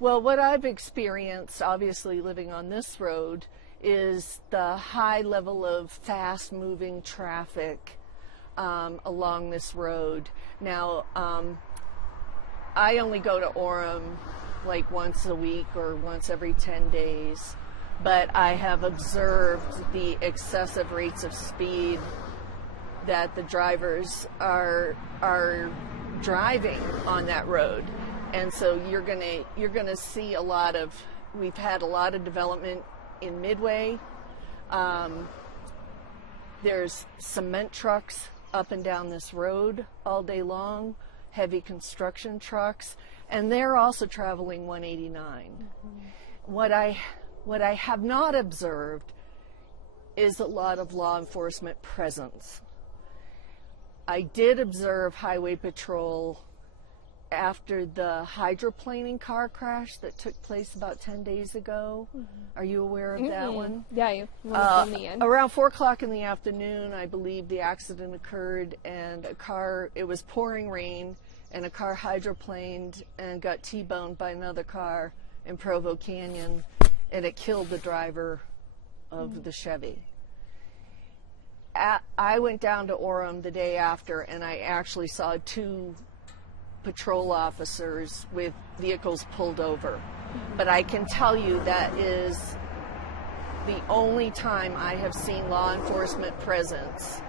Well, what I've experienced, obviously living on this road, is the high level of fast-moving traffic along this road. Now, I only go to Orem like once a week or once every 10 days, but I have observed the excessive rates of speed that the drivers are driving on that road. And so you're gonna see a lot of, we've had a lot of development in Midway. There's cement trucks up and down this road all day long, heavy construction trucks, and they're also traveling 189. Mm-hmm. What I have not observed is a lot of law enforcement presence. I did observe Highway Patrol after the hydroplaning car crash that took place about 10 days ago. Mm-hmm. Are you aware of that one? Yeah, around 4 o'clock in the afternoon, I believe the accident occurred, and it was pouring rain, and a car hydroplaned and got T-boned by another car in Provo Canyon, and it killed the driver of the Chevy. I went down to Orem the day after, and I actually saw 2 patrol officers with vehicles pulled over. Mm-hmm. But I can tell you that is the only time I have seen law enforcement presence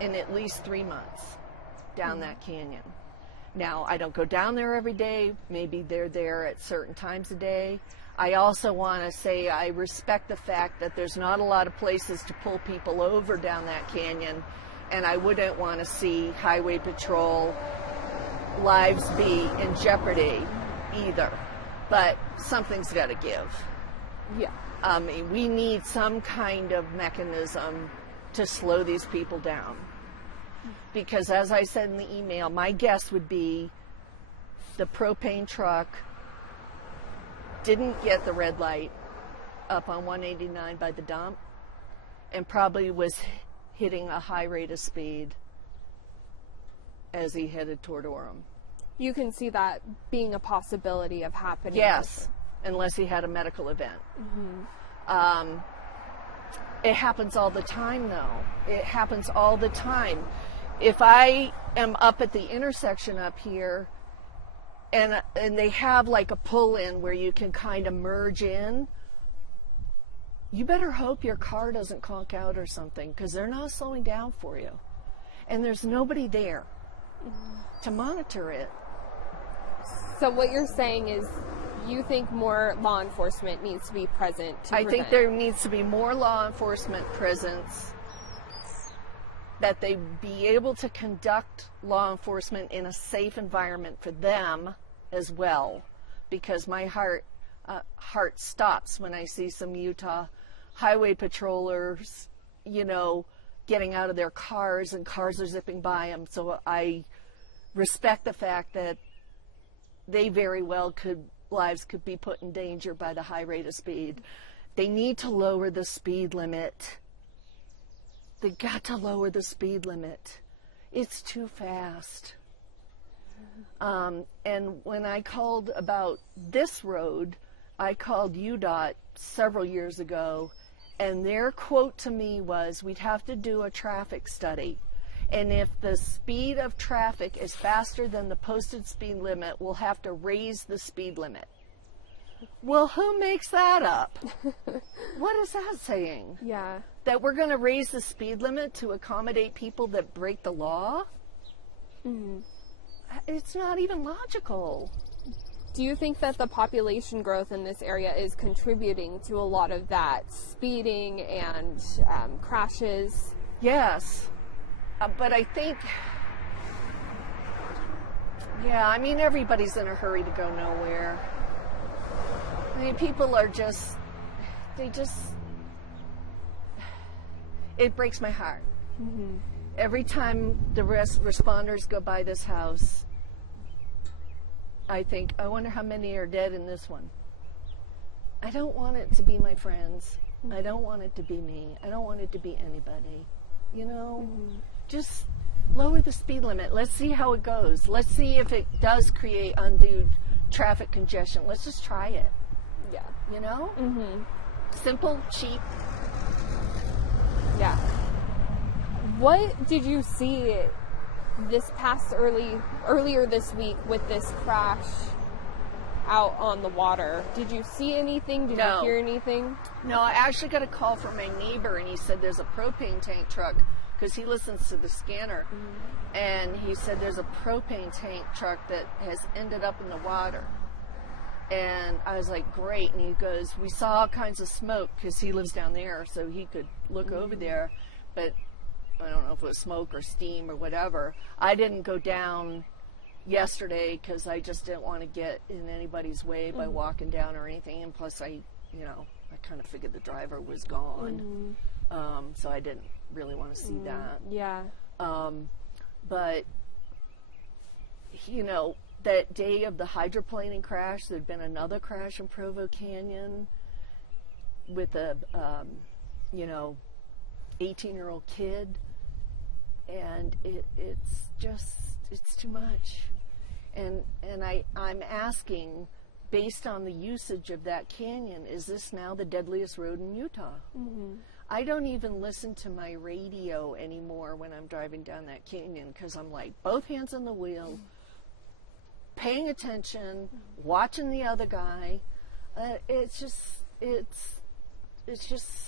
in at least 3 months down that canyon. Now, I don't go down there every day. Maybe they're there at certain times a day. I also want to say I respect the fact that there's not a lot of places to pull people over down that canyon, and I wouldn't want to see Highway Patrol lives be in jeopardy either. But something's got to give. Yeah. I mean, we need some kind of mechanism to slow these people down. Because as I said in the email, my guess would be the propane truck didn't get the red light up on 189 by the dump and probably was hitting a high rate of speed as he headed toward Orem. You can see that being a possibility of happening. Yes, unless he had a medical event. Mm-hmm. It happens all the time, though. It happens all the time. If I am up at the intersection up here, and they have like a pull-in where you can kind of merge in, you better hope your car doesn't conk out or something, because they're not slowing down for you. And there's nobody there to monitor it. So what you're saying is you think more law enforcement needs to be present to prevent. I think there needs to be more law enforcement presence, that they be able to conduct law enforcement in a safe environment for them as well, because my heart stops when I see some Utah highway patrollers, getting out of their cars and cars are zipping by them. So I respect the fact that they very well lives could be put in danger by the high rate of speed. They need to lower the speed limit. They got to lower the speed limit. It's too fast. And when I called about this road, I called UDOT several years ago, and their quote to me was, we'd have to do a traffic study. And if the speed of traffic is faster than the posted speed limit, we'll have to raise the speed limit. Well, who makes that up? What is that saying? Yeah. That we're going to raise the speed limit to accommodate people that break the law? Mm. It's not even logical. Do you think that the population growth in this area is contributing to a lot of that speeding and crashes? Yes. But I think, everybody's in a hurry to go nowhere. People are it breaks my heart. Mm-hmm. Every time the responders go by this house, I think, I wonder how many are dead in this one. I don't want it to be my friends. I don't want it to be me. I don't want it to be anybody. Just lower the speed limit. Let's see how it goes. Let's see if it does create undue traffic congestion. Let's just try it. Yeah. You know? Mm-hmm. Simple, cheap. Yeah. What did you see this past earlier this week with this crash out on the water? Did you see anything? Did you hear anything? No, I actually got a call from my neighbor, and he said there's a propane tank truck, because he listens to the scanner, and he said there's a propane tank truck that has ended up in the water. And I was like, great. And he goes, we saw all kinds of smoke, because he lives down there, so he could look over there, but I don't know if it was smoke or steam or whatever. I didn't go down yesterday because I just didn't want to get in anybody's way by walking down or anything, and plus I kind of figured the driver was gone, so I didn't really want to see that. Yeah. But that day of the hydroplaning crash, there'd been another crash in Provo Canyon with a 18-year-old kid, and it's too much. And I'm asking, based on the usage of that canyon, is this now the deadliest road in Utah? I don't even listen to my radio anymore when I'm driving down that canyon, because I'm like both hands on the wheel, paying attention, watching the other guy. It's just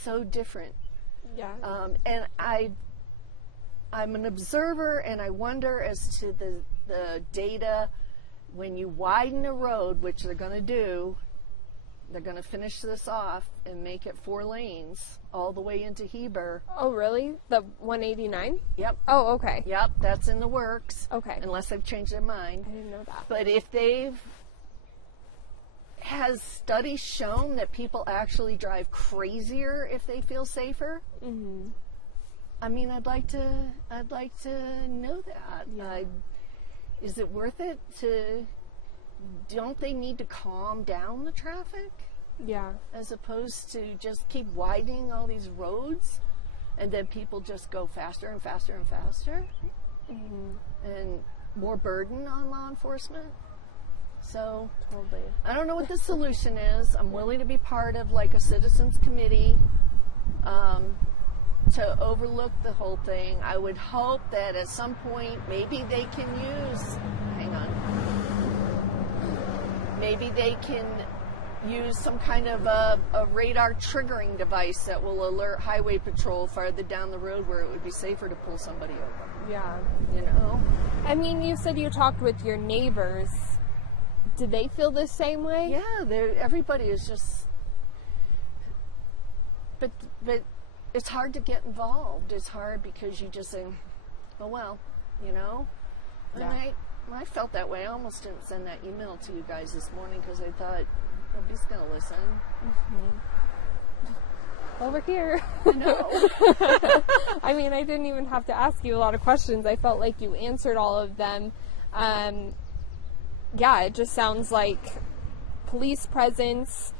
so different. Yeah. And I'm an observer, and I wonder as to the data. When you widen a road, which they're going to do, they're going to finish this off and make it 4 lanes all the way into Heber. Oh, really? The 189? Yep. Oh, okay. Yep, that's in the works. Okay. Unless they've changed their mind. I didn't know that. But if has studies shown that people actually drive crazier if they feel safer? I mean, I'd like to know that. Yeah. Is it worth it don't they need to calm down the traffic? Yeah. As opposed to just keep widening all these roads, and then people just go faster and faster and faster, and more burden on law enforcement. So Totally. I don't know what the solution is. I'm willing to be part of like a citizens committee to overlook the whole thing. I would hope that at some point maybe they can use some kind of a radar triggering device that will alert highway patrol farther down the road where it would be safer to pull somebody over. Yeah. I mean, you said you talked with your neighbors. Did they feel the same way? Yeah, everybody is just... But it's hard to get involved. It's hard because you just say, oh, well, Yeah. And I felt that way. I almost didn't send that email to you guys this morning because I thought, nobody's going to listen. Over here. I know. I mean, I didn't even have to ask you a lot of questions. I felt like you answered all of them. Yeah, it just sounds like police presence,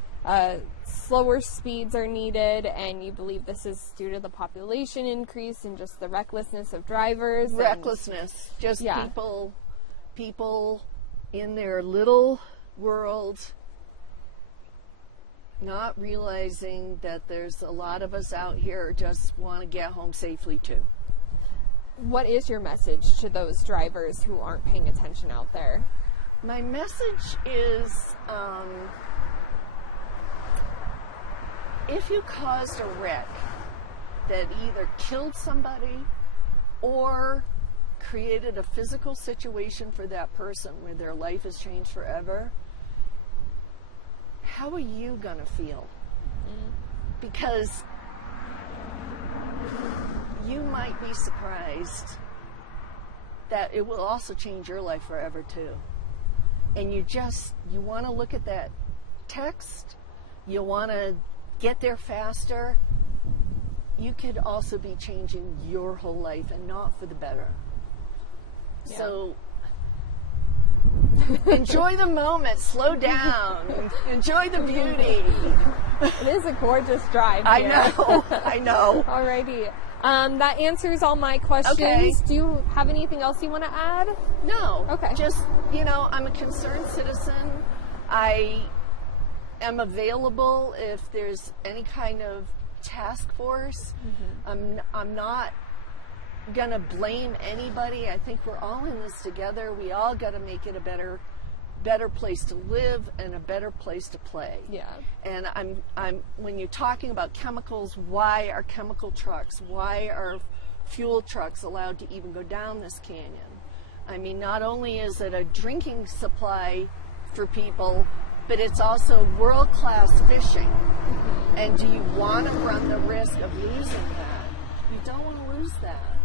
slower speeds are needed, and you believe this is due to the population increase and just the recklessness of drivers. Recklessness. Just people in their little world not realizing that there's a lot of us out here just want to get home safely too. What is your message to those drivers who aren't paying attention out there? My message is, if you caused a wreck that either killed somebody or created a physical situation for that person where their life has changed forever, how are you going to feel? Because you might be surprised that it will also change your life forever too. And you want to look at that text, you want to get there faster. You could also be changing your whole life and not for the better. Yeah. So enjoy the moment, slow down, enjoy the beauty. It is a gorgeous drive here. I know. Alrighty. That answers all my questions. Okay. Do you have anything else you want to add? No. Okay. Just, I'm a concerned citizen. I am available if there's any kind of task force. I'm not gonna blame anybody. I think we're all in this together. We all got to make it a better place to live and a better place to play. Yeah. And I'm when you're talking about chemicals, why are chemical trucks, why are fuel trucks allowed to even go down this canyon? I mean, not only is it a drinking supply for people, but it's also world-class fishing. And do you want to run the risk of losing that? You don't want to lose that.